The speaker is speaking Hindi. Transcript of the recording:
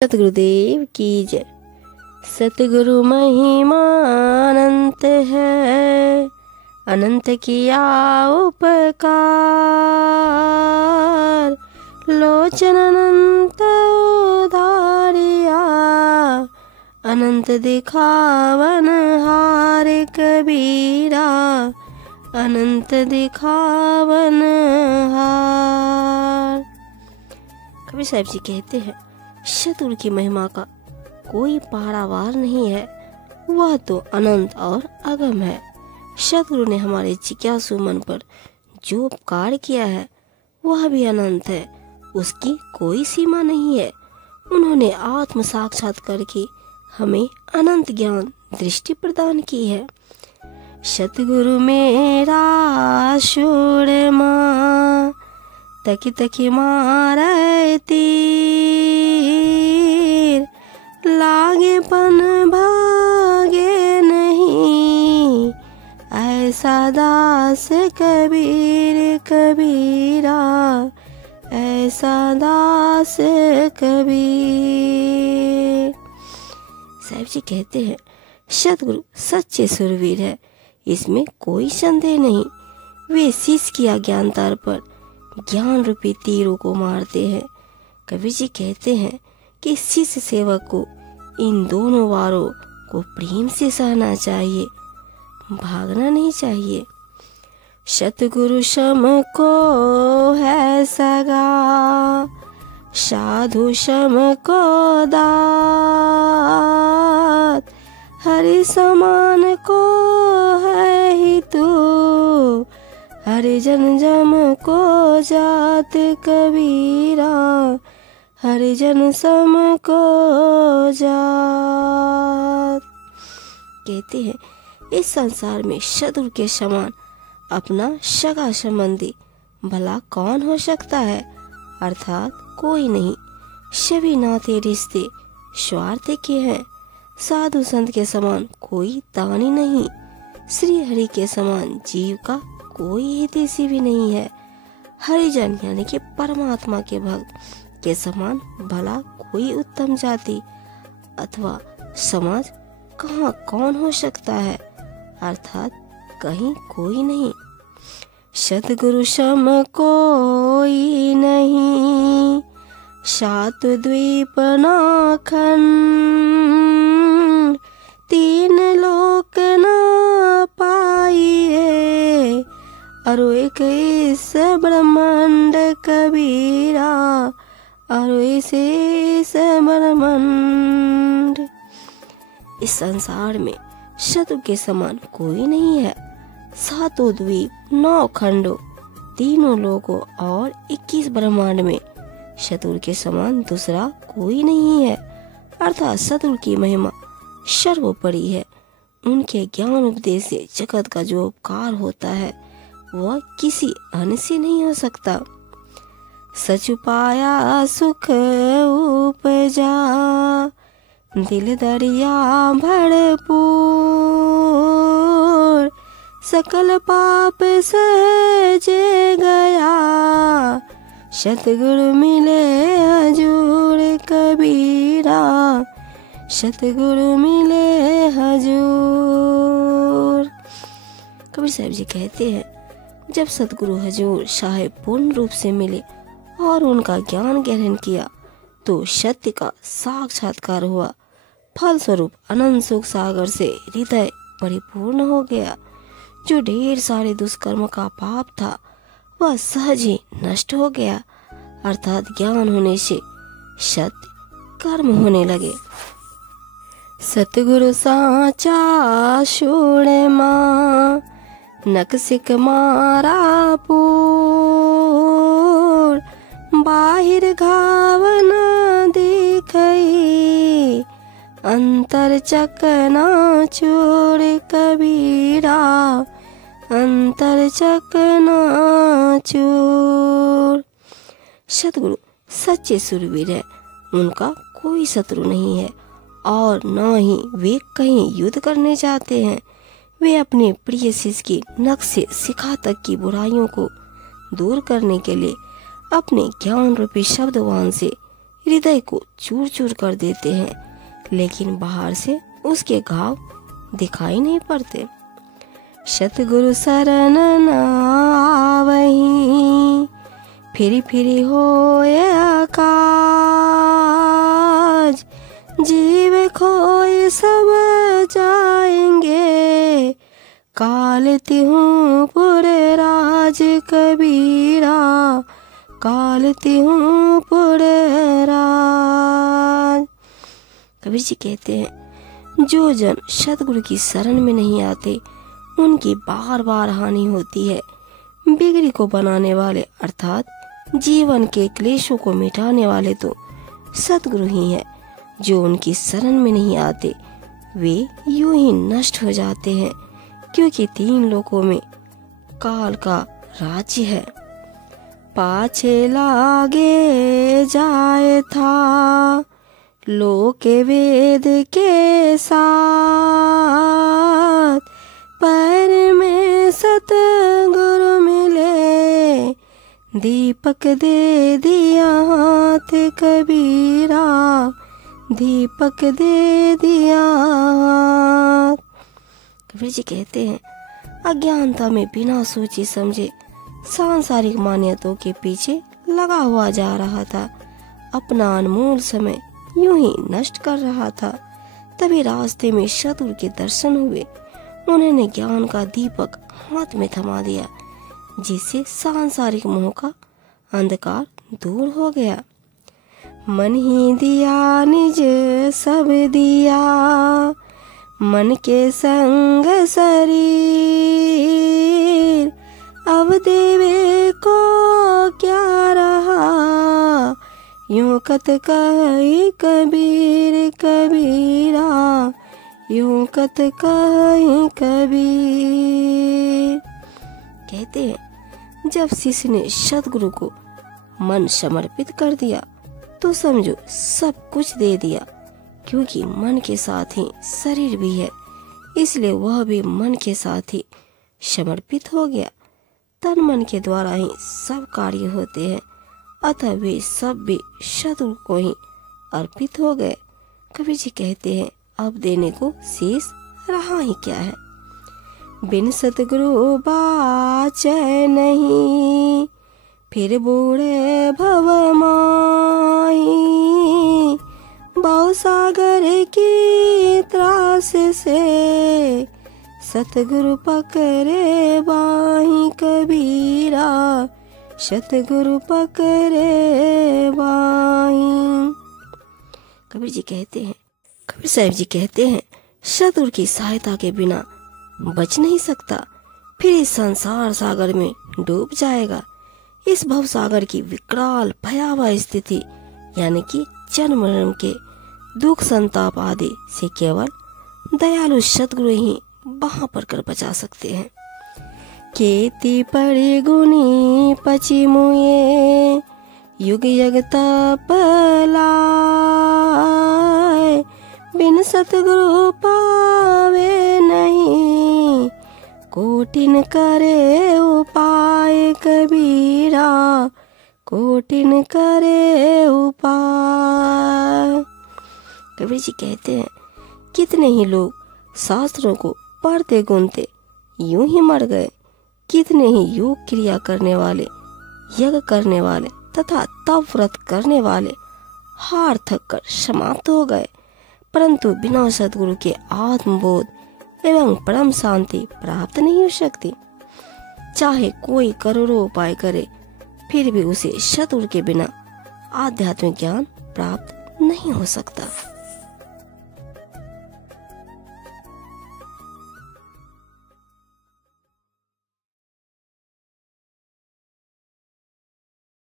सतगुरुदेव की जय। सतगुरु महिमा अनंत है, अनंत किया उपकार। लोचन अनंत उधारिया, अनंत दिखावन हार कबीरा, अनंत दिखावन हार। कबीर साहब जी कहते हैं, सतगुरु की महिमा का कोई पारावार नहीं है, वह तो अनंत और अगम है। सतगुरु ने हमारे जिज्ञासु मन पर जो उपकार किया है वह भी अनंत है, उसकी कोई सीमा नहीं है। उन्होंने आत्म साक्षात करके हमें अनंत ज्ञान दृष्टि प्रदान की है। सतगुरु मेरा शूरमा, तकी तकी मारे तीर। लागे पन भागे नहीं, ऐसा दास कबीर कबीरा, ऐसा दास कबीर। साहब जी कहते हैं, सतगुरु सच्चे सुरवीर है, इसमें कोई संदेह नहीं। वे शिष्य की अज्ञानता पर ज्ञान रूपी तीरों को मारते हैं। कबीर जी कहते हैं कि शिष्य सेवक को इन दोनों वारों को प्रेम से सहना चाहिए, भागना नहीं चाहिए। सतगुरु शम को है सगा, साधु शम को दात। हरि समान को है ही तू, हरिजन जम को जात कबीरा, हरिजन सम को जात। कहते हैं, इस संसार में सतगुरु के समान अपना सगा संबंधी भला कौन हो सकता है, अर्थात कोई नहीं। सभी नाते रिश्ते स्वार्थ के हैं। साधु संत के समान कोई दानी नहीं, श्री हरि के समान जीव का कोई हितैषी भी नहीं है। हरिजन यानी कि परमात्मा के भक्त के समान भला कोई उत्तम जाति अथवा समाज कहाँ कौन हो सकता है, अर्थात कहीं कोई नहीं। सतगुरु सम कोई नहीं, सात द्वीप नाखंड। तीन लोक ना पाइए, अरु एक इस ब्रह्मांड कबीरा, अरु इस ब्रह्मांड। इस संसार में सतगुरु के समान कोई नहीं है। सातों द्वीप, 9 खंडों, तीनों लोकों और 21 ब्रह्मांड में सतगुरु के समान दूसरा कोई नहीं है, अर्थात सतगुरु की महिमा सर्वोपरि है। उनके ज्ञान उपदेश से जगत का जो उपकार होता है वह किसी अन्य से नहीं हो सकता। सच पाया सुख उपजा, दिल दरिया भरपूर। सकल पाप सहजे गया, सतगुरु मिले हजूर कबीरा, सतगुरु मिले हजूर। कबीर साहब जी कहते हैं, जब सतगुरु हजूर साहिब पूर्ण रूप से मिले और उनका ज्ञान ग्रहण किया तो सत्य का साक्षात्कार हुआ। फलस्वरूप अनंत सुख सागर से हृदय परिपूर्ण हो गया। जो ढेर सारे दुष्कर्म का पाप था वह सहज ही नष्ट हो गया, अर्थात ज्ञान होने से सत्य कर्म होने लगे। सतगुरु साचा शूरमा, नकसिक मारा पूर। बाहिर घाव न दिखई, अंतर चकना चूर कबीरा, अंतर चकना चूर। सतगुरु सच्चे सुरवीर है, उनका कोई शत्रु नहीं है और न ही वे कहीं युद्ध करने जाते हैं। वे अपने प्रिय शिष्य की नख से शिखा तक की बुराइयों को दूर करने के लिए अपने ज्ञान रूपी शब्दवान से हृदय को चूर चूर कर देते हैं, लेकिन बाहर से उसके घाव दिखाई नहीं पड़ते। सतगुरु शरण न आवहीं, फिरी फिरी होए आकाज। जीव खोए सब जाएंगे, काल तिहूँ पुरे राज कबीरा, काल तिहूँ पुरे राज। कबीर जी कहते हैं, जो जन सतगुरु की शरण में नहीं आते उनकी बार बार हानि होती है। बिगड़ी को बनाने वाले अर्थात जीवन के क्लेशों को मिटाने वाले तो सतगुरु ही है। जो उनकी शरण में नहीं आते वे यूं ही नष्ट हो जाते हैं, क्योंकि 3 लोकों में काल का राज्य है। पाछे लागे जाए था लोक वेद के साथ, पैर में सतगुरु मिले, दीपक दे दिया हाथ कबीरा, दीपक दे दिया हाथ। कबीर जी कहते हैं, अज्ञानता में बिना सोचे समझे सांसारिक मान्यताओं के पीछे लगा हुआ जा रहा था, अपना अनमोल समय यूं ही नष्ट कर रहा था। तभी रास्ते में सतगुरु के दर्शन हुए। उन्होंने ज्ञान का दीपक हाथ में थमा दिया, जिससे सांसारिक मोह का अंधकार दूर हो गया। मन ही दिया निज सब दिया, मन के संग शरीर, अब देवे को क्या रहा, यूं कत कही कबीर कबीरा, यूं कत कही कबीर। कहते हैं, जब शिष्य ने सतगुरु को मन समर्पित कर दिया तो समझो सब कुछ दे दिया, क्योंकि मन के साथ ही शरीर भी है, इसलिए वह भी मन के साथ ही समर्पित हो गया। तन मन के द्वारा ही सब कार्य होते हैं, अतः वे सब भी सतगुरु को ही अर्पित हो गए। कबीर जी कहते हैं, अब देने को शेष रहा ही क्या है। बिन सतगुरु बाचै नहीं, फिर बूढ़े भव माही, बहु सागर की त्रास से, सतगुरु पकड़े बाही कबीरा, सतगुरु पकड़े बाही। कबीर जी कहते हैं, कबीर साहब जी कहते हैं, सतगुरु की सहायता के बिना बच नहीं सकता, फिर इस संसार सागर में डूब जाएगा। इस भव सागर की विकराल भयावह स्थिति यानी कि जन्म मरण के दुख संताप आदि से केवल दयालु सतगुरु ही वहां पर कर बचा सकते हैं। खेती पड़ी गुनी पची मुए, युग यग तप लाए, बिन सतगुरु पावे नहीं, कोटिन करे उपाय कबीरा, कोटिन करे उपाय। कबीर जी कहते हैं, कितने ही लोग शास्त्रों को पढ़ते गुनते यूं ही मर गए, कितने ही योग क्रिया करने वाले, यज्ञ करने वाले तथा तप व्रत करने वाले हार थक कर समाप्त हो गए, परंतु बिना सतगुरु के आत्मबोध एवं परम शांति प्राप्त नहीं हो सकती। चाहे कोई करोड़ों उपाय करे, फिर भी उसे सतगुरु के बिना आध्यात्मिक ज्ञान प्राप्त नहीं हो सकता।